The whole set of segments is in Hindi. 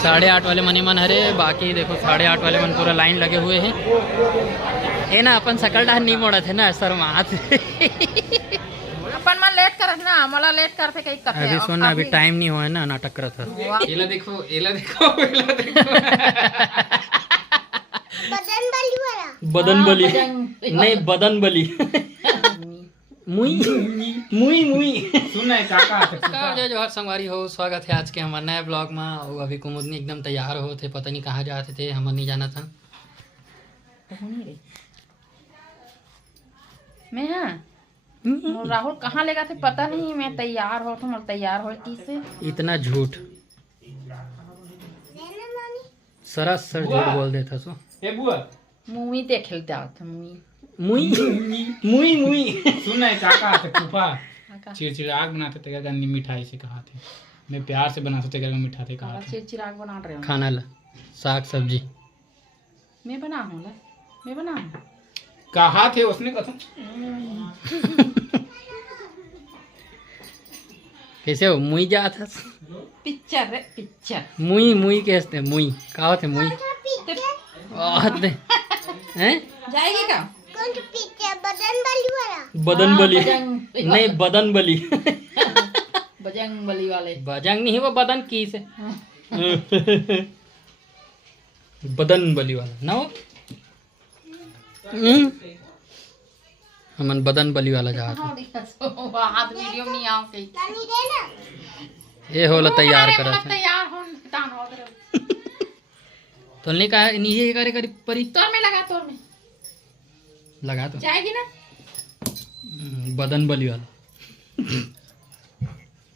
8:30 वाले मने मन हरे, बाकी देखो 8:30 वाले मन पूरा लाइन लगे हुए हैं। ये ना अपन सकल डाल नहीं मोड़ा थे ना सर मात अपन मन लेट कर ना, मला लेट करते कहीं करते। अभी सुन अभी टाइम नहीं हुआ है ना, नाटक करा था। एला देखो एला देखो एला देखो बदन बली नहीं बदन बली मुई मुई मुई सुन है काका जय जोहर संगवारी हो, स्वागत है आज के हमारे नए ब्लॉग में। और अभी कुमुदनी एकदम तैयार हो थे, पता नहीं कहाँ जाते थे, हम नहीं जाना था। मैं हाँ राहुल कहाँ लेगा थे पता नहीं, मैं तैयार हो तुम तैयार हो किसे इतना झूठ सरासर झूठ बोल देता सो। ए बुआ मुई देखलते आते मुई मुई मुई मुई सुन है काका तो फूफा चिड़चिड़ आग बनाते थे क्या मिठाई से कहा थे, मैं प्यार से बनाते थे क्या मिठा थे कहा थे। चिड़चिड़ाग बना रहे हो खाना ला साग सब्जी मैं बना हूँ ला मैं बना हूँ कहा थे उसने कहा कैसे हो मुई जा था पिक्चर रे पिक्चर मुई मुई कैसे मुई कहा होते मुई हैं जाएगी क्या बदन बली बजरंग नहीं बदन बली बजरंग बली वाले बजंग नहीं वो बदन की से बदन बली वाला ना हो। हमन बदन बली वाला जा हाथ वीडियो नहीं आओ कहीं ये होला तैयार करा थे तैयार हो तान हो तो नहीं कहा नीचे करे करी परी तोर में लगा तोर में लगा तो जाएगी ना बदन बली वाला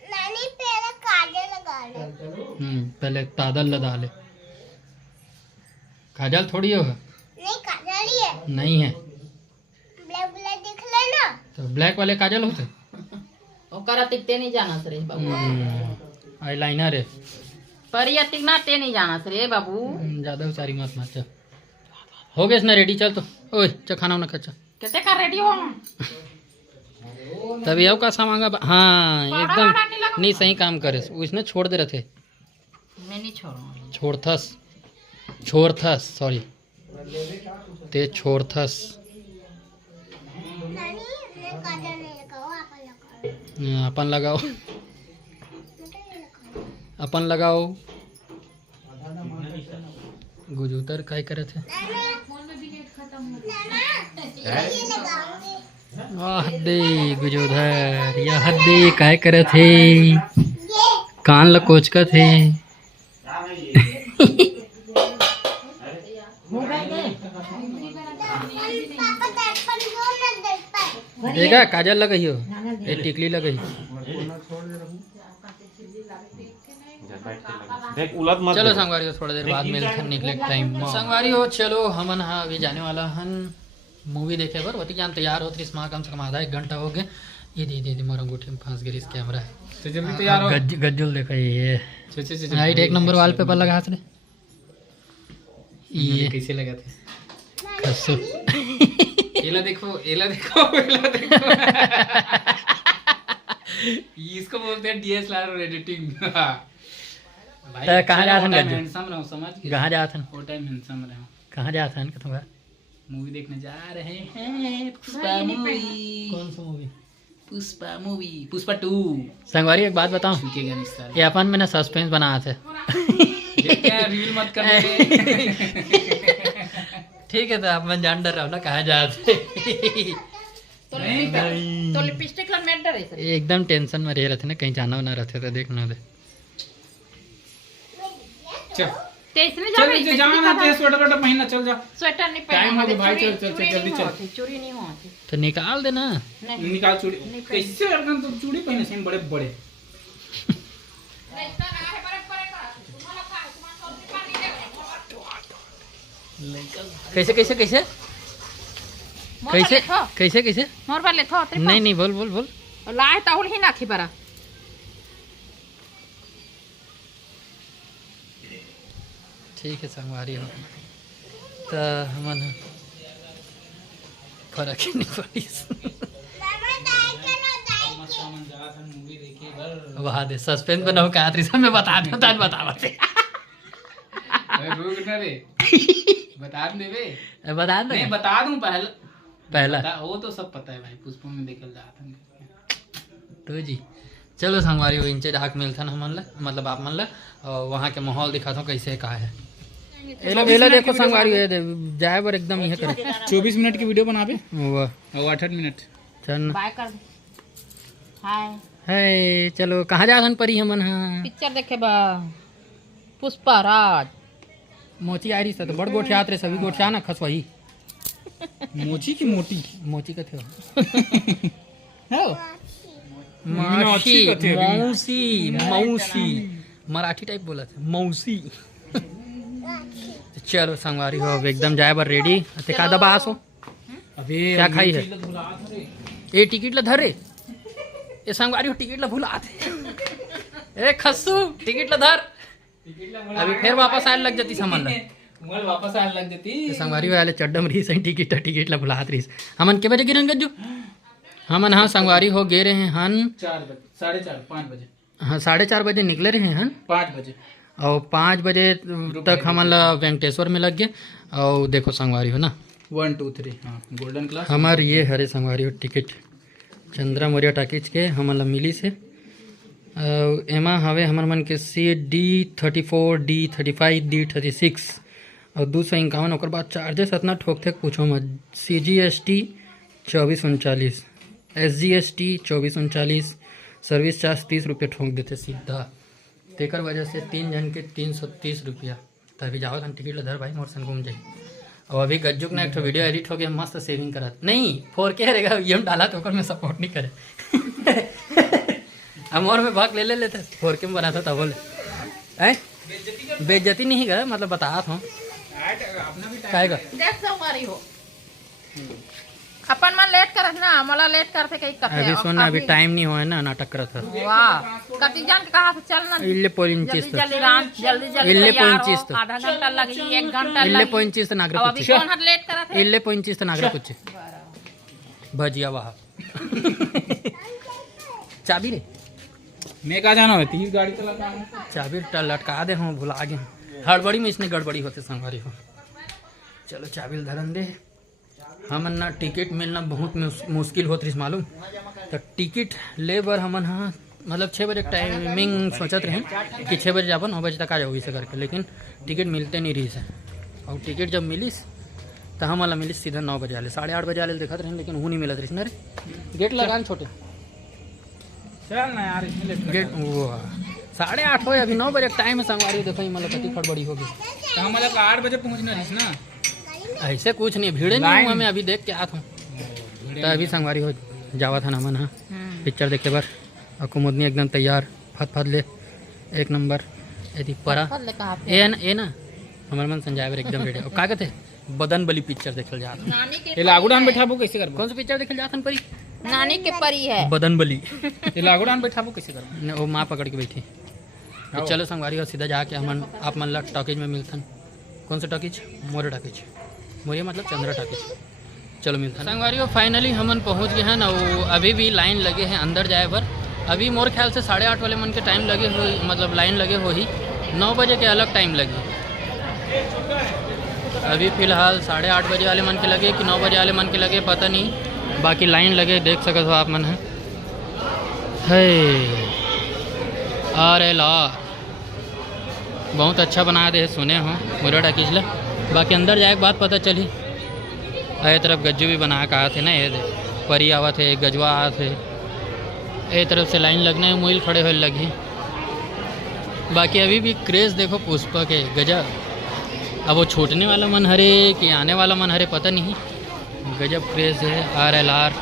नानी पहले काजल लगा ले पहले तादल लगा ले। काजल थोड़ी हो नहीं काजल ही है नहीं है ब्लैक ब्लैक दिख लेना तो ब्लैक वाले काजल होते ओकरा तिकते नहीं जाना सरे बाबू आईलाइनर है पर ये तिकना ते नहीं जाना सरे बाबू ज्यादा उचारी मत मत चल हो गया इसने रेडी चल तो ओए चल खाना वाना खा चल कैसे कर रेडी हो तभी अब का सामांगा हाँ एकदम नहीं सही काम करे उसने छोड़ दे रहे थे मैं नहीं छोड़ूंगा छोड़थस सॉरी ते छोड़थस अपन लगाओ अपन लगाओ गुजूतर काय करे थे हद्दे गुजोधर या हद्दे काय करे थे कान लकोच का थे देखा काजल लगाई हो ये टिकली लगाई चलो संगवारी हो थोड़ा देर बाद मिलते हैं निकले टाइम संगवारी हो। चलो हमन हाँ अभी जाने वाला हन मूवी देखे बर वती जान तैयार हो त्रिस्मा कम से कम आधा 1 घंटा हो गया। ये दे मोर अंगूठी में फंस गई इस कैमरा तो जल्दी तैयार हो गज्जुल देखो ये चल राइट 1 नंबर वॉलपेपर लगा हाथ में ये कैसे लगा थे खस्सू एला देखो एला देखो एला देखो इसको बोलते हैं डीएसएलआर एडिटिंग भाई कहाँ जा थे हैंडसम रहो समझ गए कहाँ जा थे वो टाइम हैंडसम रहो कहाँ जा थे तुम्हारा मूवी देखने जा रहे हैं पुष्पा मूवी। कौन सा मूवी पुष्पा मूवी पुष्पा 2 संगवारी एक बात बताऊं छूकेगा नहीं साला ये अपन मैंने सस्पेंस बनाया थे देखते हैं रिवील मत करना ठीक है तो आप मैं जान डर रहा हूँ ना कहाँ जाते तो लिपस्टिक ला मैटर है सर एकदम टेंशन में रह रहे थे ना कहीं जाना ना रहते तो देखना दे चल ते इसने चल जाना ते स्वेटर वेटर पहनना चल जा स्वेटर नहीं टाइम पहना हो गया भाई चल जल्दी चल चोरी नहीं होती तो निकाल देना नहीं निकाल चूड़ी कैसे एकदम तो चूड़ी पहने से बड़े बड़े कैसे कैसे कैसे कैसे कैसे कैसे मोर वाले थो नहीं नहीं बोल बोल बोल लाए ताहुल ही ना थी बरा ठीक है संगवारी हो तो हमन फर्क ही नहीं पड़ी वहाँ दे सस्पेंस बनाओ का त्रिशा में बता दो तान बतावा से रुक ना रे, बता दे बे। बता दे नहीं बता दूं पहला वो तो सब पता है भाई, पुष्पा में देखल जाता तो जी। चलो संगवारी हो इंचे डाक मिलथन हमन ला, मतलब आप मन ला, और वहाँ के माहौल दिखाता हूँ कैसे का है। एला देखो संगवारी है जाए बर एकदम यह करे 24 मिनट की वीडियो बनाबे वाह और 8 मिनट। चल बाय कर दे। हाय है चलो कहाँ जाथन परी हमन हाँ पिक्चर देखे बा पुष्पा राज। मोची आ रही तो बड़ गोठियात रे सभी गोठिया ना खसवाई मोची की मोटी मोची कथे है मौसी मौसी मौसी मराठी टाइप बोला था मौसी। चलो संगवारी हो अब एकदम जाए बर रेडी ते का दबास हो अबे क्या खाई है ए टिकट ला धरे ए संगवारी हो टिकट ला भुलात ए खस्सू टिकट ला धर अभी फिर वापस आने लग जाती समझ ला मोल वापस आने लग जाती। संगवारी वाले चड्डम रही सही टिकट ला भुलात रही हमन के बजे गिरन गज्जू हमन हाँ संगवारी हो गे रहे हन 4 बजे 4:30 5 बजे हाँ 4:30 बजे निकले रहे हन 5 बजे और 5 बजे तक हमन ला वेंकटेश्वर में लग गए। और देखो संगवारी हो ना 1 2 3 हाँ गोल्डन क्लास हमार ये हरे संगवारी हो टिकट चंद्रा मौर्य टाकीज के हमन ला मिली से एमा हवे हमर मन के CD34 D35 D36 और 251 ओकर बाद चार्जेस इतना ठोकते पूछो मत। CGST 2439 SGST 2439 सर्विस चार्ज 30 रुपये ठोक देते सीधा तेकर वजह से 3 जन के 330 रुपया तभी जाओ हम टिकट धर भाई मोर संग घूम जाए। और अभी गज्जुक ने एक वीडियो एडिट हो गया मस्त सेविंग करत नहीं 4K रहेगा ये डाला तो मैं सपोर्ट नहीं करे हम और में भाग ले लेते 4K में बनाता था बोले बेइज्जती नहीं कर मतलब बता था काहेगा देख संगवारी हो अपन मन लेट करत ना मला लेट करते कई करते अभी सुन अभी टाइम नहीं हुआ है ना नाटक करत है वाह कति जान के कहा से चलना इल्ले पोइन चीज जल्दी जल्दी रात जल्दी जल्दी इल्ले तैयार पोइन चीज हो, तो आधा घंटा लगी 1 घंटा इल्ले लगी पोइन चीज तो नागरा अब अभी कुछ कौन हट लेट करत है इल्ले पोइन चीज तो नागरा कुछ भजिया वाह चाबी रे मैं कहा जाना है 30 गाड़ी चला चाबी लटका दे हूँ भुला गए हड़बड़ी में इसने गड़बड़ी होते संगवारी हो। चलो चाबी धरन दे हमन ना टिकट मिलना बहुत मुश्किल होत रही मालूम तो टिकट ले बर हमन हाँ मतलब 6 बजे टाइमिंग सोचत रहे कि 6 बजे जाबो 9 बजे तक आ जाओ इसे करके लेकिन टिकट मिलते नहीं रही से। और टिकट जब मिलिस तो हम वाला मिलिस सीधा 9 बजे आले 8:30 बजे आले देखत रहे लेकिन वो नहीं मिलत रही ना रे गेट लगान छोटे चल ना यार गेट वो 8:30 हो अभी 9 बजे टाइम है संगवारी देखो मतलब कति खड़बड़ी होगी तो हम मतलब 8 बजे पहुंचना है ना ऐसे कुछ नहीं भीड़ नहीं हुआ मैं अभी देख के आता हूँ तो अभी संगवारी हो जावा था नमन हाँ पिक्चर देखे बार और कुमुदनी एकदम तैयार फत ले एक नंबर यदि परा ए ना हमारे मन संजय बार एकदम रेडी और का कहते बदन बली पिक्चर देखल जाता नानी के ये लागूडान बैठाबो कैसे करबो कौन सा पिक्चर देखल जाता परी नानी के परी है बदन बली ये लागूडान बैठाबो कैसे करबो वो माँ पकड़ के बैठी तो चलो संगवारी हो सीधा जाके हमन आप मन लग टॉकीज में मिलथन कौन सा टॉकीज मोरे टॉकीज मोरे मतलब चंद्रा टॉकीज चलो मिलता है संगवारी हो फाइनली हमन पहुंच गए हैं ना वो अभी भी लाइन लगे हैं अंदर जाए पर अभी मोर ख्याल से 8:30 वाले मन के टाइम लगे हो मतलब लाइन लगे हो ही 9 बजे के अलग टाइम लगे अभी फ़िलहाल 8:30 बजे वाले मन के लगे कि 9 बजे वाले मन के लगे पता नहीं बाकी लाइन लगे देख सकते हो आप मन है अरे ला बहुत अच्छा बना दे सुने हो मुरा टाकीज ला बाकी अंदर जाए बात पता चली ये तरफ गज्जू भी बना के आए थे ना ये परी आवा थे गजवा आए थे ये तरफ से लाइन लगने में मुइल खड़े हुए लगी बाकी अभी भी क्रेज़ देखो पुष्पा के गजब अब वो छूटने वाला मन हरे कि आने वाला मन हरे पता नहीं गजब क्रेज़ है RLR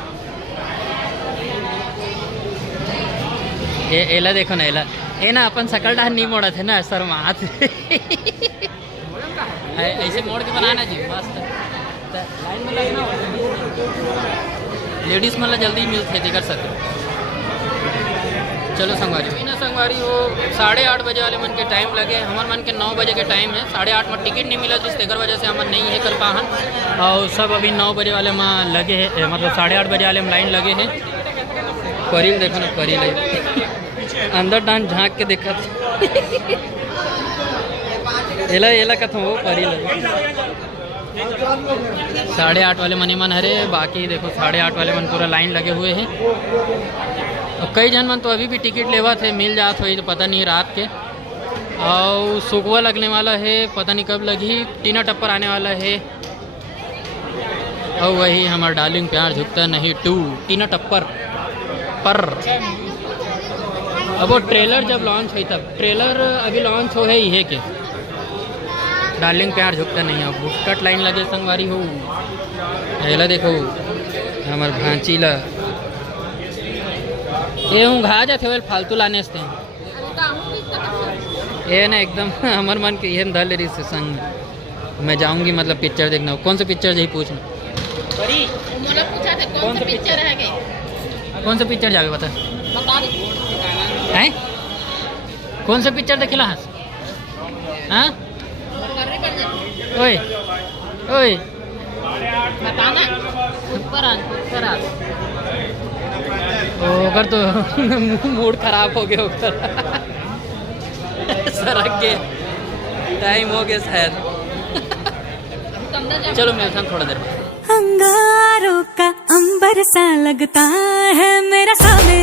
एला देखो ना एला ए ना अपन सकल डाल नहीं मोड़ा थे ना शर्मात ऐसे मोड़ के बनाना जी मस्त लाइन में लगना लेडीज़ मतलब जल्दी मिलते थे कर सकते चलो संगवारी ना संगवारी वो 8:30 बजे वाले मन के टाइम लगे हमारे मन के 9 बजे के टाइम है 8:30 में टिकट नहीं मिला जिस तेकर वजह से हम नहीं है कर पाहन और सब अभी 9 बजे वाले में लगे हैं मतलब 8:30 बजे वाले में लाइन लगे हैं परी देखो ना परी लगे अंदर डांस झाँक के देखा एला एला कथो वो परी लगे 8:30 वाले मने मन हरे, बाकी देखो 8:30 वाले मन पूरा लाइन लगे हुए हैं। और कई जन मन तो अभी भी टिकट लेवा थे, मिल जात हो तो पता नहीं रात के। और सुगवा लगने वाला है, पता नहीं कब लगी। टीना टप्पर आने वाला है। और वही हमारा डार्लिंग प्यार झुकता नहीं 2 टीना टप्पर पर। अब वो ट्रेलर जब लॉन्च हुई तब, ट्रेलर अभी लॉन्च हो है ये के डार्लिंग प्यार झुकता नहीं। अब कट लाइन लगे संगवारी हो एला देखो हमार भांची ला ये हूँ घा जाते हुए फालतू लाने से ये ना एकदम हमार मन के ये धल रही से संग। मैं जाऊंगी मतलब पिक्चर देखना। कौन सा पिक्चर यही पूछना कौन सा पिक्चर है, कौन सा पिक्चर जावे बता हैं? कौन सा पिक्चर देखेला हंस? हाँ ओए ओए बताना ऊपर आ अगर तो मूड खराब हो गया होगा सरक के टाइम हो गया शायद। चलो मिलते हैं थोड़ा देर बाद। अंगारों का अंबर सा लगता है मेरा सामने।